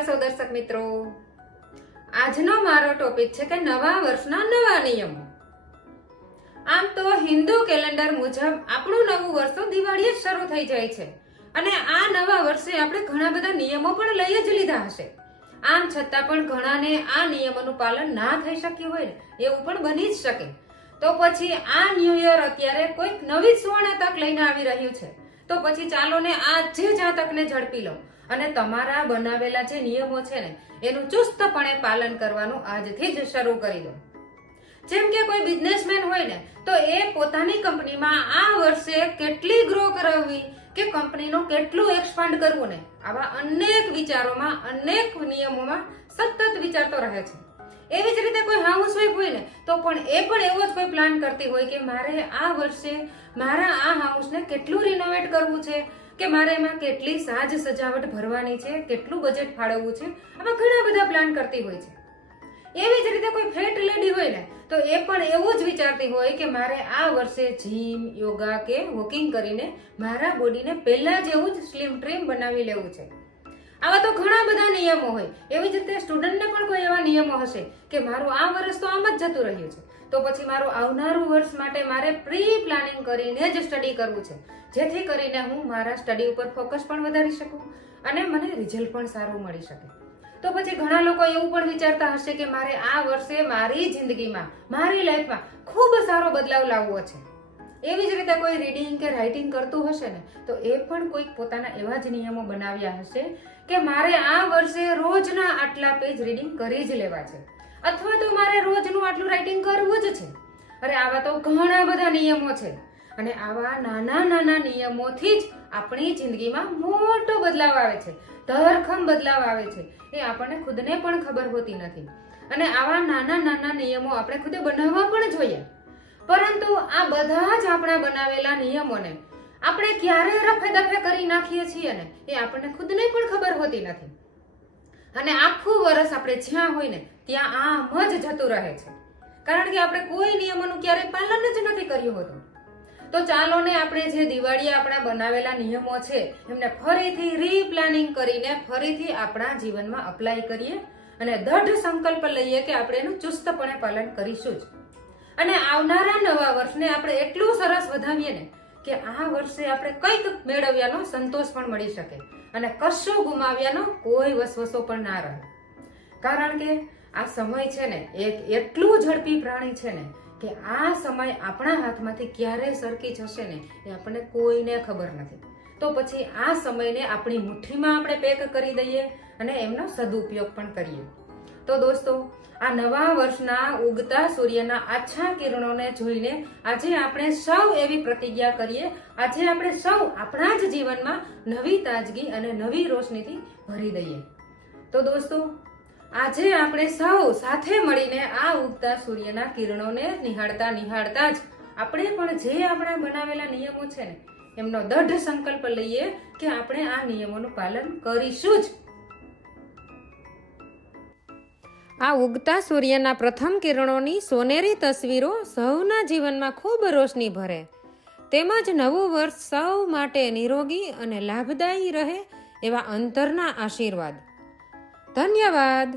નમસ્કાર સૌ દર્શક મિત્રો. આજનો મારો ટોપિક છે કે નવા વર્ષના નવા નિયમો. આમ તો હિન્દુ કેલેન્ડર મુજબ આપણું નવું વર્ષ તો દિવાળીએ જ શરૂ થઈ જાય છે અને આ નવા વર્ષે આપણે ઘણા બધા નિયમો પણ લઈ જ લીધા હશે. આમ છતાં પણ ઘણાને આ નિયમોનું પાલન ના થઈ શક્યું હોય ને એવું પણ બની જ શકે. તો પછી આ ન્યૂ યર અત્યારે કોઈક નવી સુવર્ણ તક લઈને આવી રહ્યું છે. તો પછી ચાલો ને આજે જ આ તકને ઝડપી લો અને તમારા બનાવેલા જે નિયમો છે ને એનું ચુસ્તપણે પાલન કરવાનું આજથી જ શરૂ કરી દો. જેમ કે કોઈ બિઝનેસમેન હોય ને તો એ પોતાની કંપનીમાં આ વર્ષે કેટલી ગ્રો કરાવવી કે કંપનીનું કેટલું એક્સપાન્ડ કરવું ને આવા અનેક વિચારોમાં અનેક નિયમોમાં સતત વિચારતો રહે છે. એવી જ રીતે કોઈ હાઉસવાઈફ હોય ને તો પણ એ પણ એવો જ કોઈ પ્લાન કરતી હોય કે મારે આ વર્ષે મારા આ હાઉસને કેટલું રિનોવેટ કરવું છે કે મારે એમાં કેટલી સાજ સજાવટ ભરવાની છે, કેટલું બજેટ ફાળવવું છે, આવા ઘણા બધા પ્લાન કરતી હોય છે. એવી જ રીતે કોઈ ફેટ લેડી હોય ને તો એ પણ એવું જ વિચારતી હોય કે મારે આ વર્ષે જીમ, યોગા કે વોકિંગ કરીને મારા બોડીને પહેલા જેવું જ સ્લિમ ટ્રીમ બનાવી લેવું છે. આવા તો ઘણા બધા નિયમો હોય. એવી જ રીતે સ્ટુડન્ટને પણ કોઈ એવા નિયમો હશે કે મારું આ વર્ષ તો આમ જ જતું રહ્યું છે, તો પછી મારું આવનારું વર્ષ માટે મારે પ્રી પ્લાનિંગ કરીને જ સ્ટડી કરવું છે, જેથી કરીને હું મારા સ્ટડી ઉપર ફોકસ પણ વધારી શકું અને મને રિઝલ્ટ પણ સારું મળી શકે. તો પછી ઘણા લોકો એવું પણ વિચારતા હશે કે મારે આ વર્ષે મારી જિંદગીમાં, મારી લાઈફમાં ખૂબ સારો બદલાવ લાવવો છે. એવી જ રીતે કોઈ રીડિંગ કે રાઇટિંગ કરતું હશે ને તો એ પણ કોઈક પોતાના એવા જ નિયમો બનાવ્યા હશે કે મારે આ વર્ષે રોજના આટલા પેજ રીડિંગ કરી જ લેવા છે અથવા તો મારે રોજનું આટલું રાઇટિંગ કરવું જ છે. અરે આવા તો ઘણા બધા નિયમો છે અને આવા નાના નાના નિયમોથી જ આપણી જિંદગીમાં મોટો બદલાવ આવે છે, ધરખમ બદલાવ આવે છે. એ આપણને ખુદને પણ ખબર હોતી નથી અને આવા નાના નાના નિયમો આપણે ખુદે બનાવવા પણ જોઈએ. પરંતુ આ બધા જ આપણા બનાવેલા નિયમોને આપણે ક્યારે રફે દફે કરી નાખીએ છીએ ને એ આપણને ખુદને પણ ખબર હોતી નથી અને આખું વર્ષ આપણે જ્યાં હોય ને ત્યાં આમ જ જતું રહે છે, કારણ કે આપણે કોઈ નિયમોનું ક્યારેય પાલન જ નથી કર્યું હોતું. તો ચાલો ને આપણે જે દિવાળીએ આપણા બનાવેલા નિયમો છે એમને ફરીથી રીપ્લાનિંગ કરીને ફરીથી આપણા જીવનમાં અપ્લાય કરીએ અને દૃઢ સંકલ્પ લઈએ કે આપણે એનું ચુસ્તપણે પાલન કરીશું જ. અને આવનારા નવા વર્ષને આપણે એટલું સરસ વધાવીએ ને કે આ વર્ષે આપણે કંઈક મેળવ્યાનો સંતોષ પણ મળી શકે અને કશું ગુમાવ્યાનો કોઈ વસવસો પણ ના રહે. કારણ કે આ સમય છે ને એક એટલું ઝડપી પ્રાણી છે ને કે આ સમય આપણા હાથમાંથી ક્યારે સરકી જશે ને એ આપણને કોઈને ખબર નથી. તો પછી આ સમયને આપણી મુઠ્ઠીમાં આપણે પેક કરી દઈએ અને એમનો સદુપયોગ પણ કરીએ. તો દોસ્તો, આ નવા વર્ષના ઉગતા સૂર્યના આછા કિરણોને જોઈને આજે આપણે સૌ એવી પ્રતિજ્ઞા કરીએ, આજે આપણે સૌ આપણા જ જીવનમાં નવી તાજગી અને નવી રોશનીથી ભરી દઈએ. તો દોસ્તો, આજે આપણે સૌ સાથે મળીને આ ઉગતા સૂર્યના કિરણોને નિહાળતા નિહાળતા જ આપણે પણ જે આપણા બનાવેલા નિયમો છે ને એમનો દૃઢ સંકલ્પ લઈએ કે આપણે આ નિયમોનું પાલન કરીશું જ. આ ઉગતા સૂર્યના પ્રથમ કિરણોની સોનેરી તસવીરો સૌના જીવનમાં ખૂબ રોશની ભરે, તેમજ નવું વર્ષ સૌ માટે નિરોગી અને લાભદાયી રહે એવા અંતરના આશીર્વાદ. ધન્યવાદ.